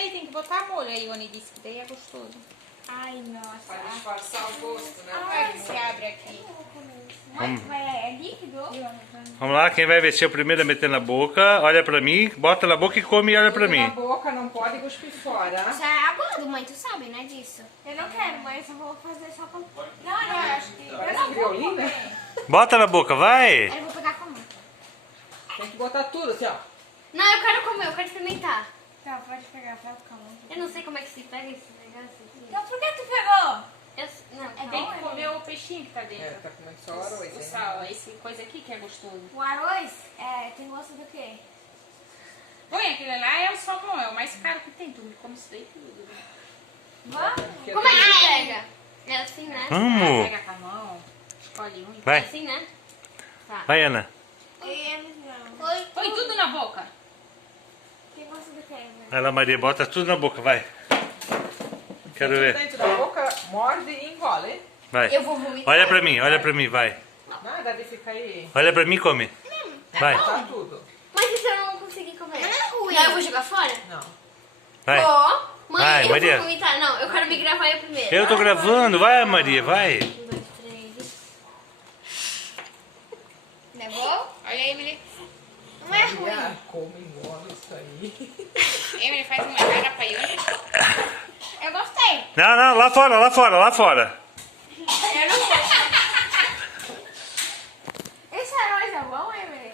aí, tem que botar molho. A Ione disse que daí é gostoso. Ai, nossa. Pra disfarçar o gosto, né? Ai, você abre aqui. Mas é líquido? Vamos lá, quem vai ver ser o primeiro a meter na boca, olha pra mim, bota na boca e come e olha pra Tudo na mim. boca, não pode cuspir fora. Isso é aguado, mãe, tu sabe, né, disso? Eu não quero, mas eu vou fazer só com... Não, eu acho que... Eu Parece não vou violino. comer. Bota na boca, vai! Eu vou pegar com a mão. Tem que botar tudo assim, ó. Não, eu quero comer, eu quero experimentar. Tá, pode pegar, pode ficar mão. Eu não sei como é que se pega esse negócio aqui. Então por que tu pegou? Não, É Tem bom, que comer o peixinho que tá dentro. É, tá comendo só o arroz, O hein? sal, esse coisa aqui que é gostoso. O arroz tem gosto do quê? Põe aquele lá, é o salmão, é o mais caro que tem. Tu come isso daí tudo. Né? Vamos? Porque como é que se pega? É assim, né? Vamos! Pega com a mão, escolhe um. É Vai, assim, né? Tá. vai Ana. Foi. Põe tudo na boca. Tem gosto do quê, né? Vai lá Maria, bota tudo na boca, vai. Quero ver. dentro da boca, morde e engole. Vai. Eu vou vomitar. Olha pra mim, vai. Nada de ficar aí. Olha pra mim e come. Vai, Tá tudo. Mas e se eu não conseguir comer? Não, eu vou jogar fora? Não. vai. Ó, mãe, Vai, eu Maria. vou vomitar. Não, eu quero me gravar eu primeiro. Eu tô gravando, vai Maria, vai. 1, 2, 3. Não é bom? Olha aí, Emily. Não é ruim. Ah, como engole isso aí. Emily faz uma cara pra Ione. Eu gostei. Não, não, lá fora, lá fora, lá fora. Eu não sei. Esse arroz é bom, Emily?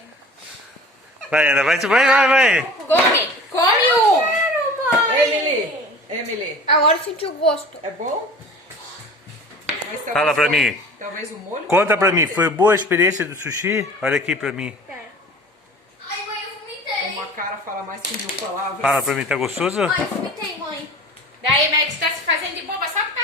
Vai Ana, vai, vai. Come, come um. Emily, Emily, Agora eu senti o gosto. é bom? Mas talvez Fala pra só- mim. Talvez o molho... Conta pra mim, foi boa a experiência do sushi? Olha aqui pra mim. Ai, mãe, eu vomitei. Uma cara fala mais que 1000 palavras. Fala pra mim, tá gostoso? Ai, eu vomitei, mãe. Daí, Max, tá se fazendo de boba só porque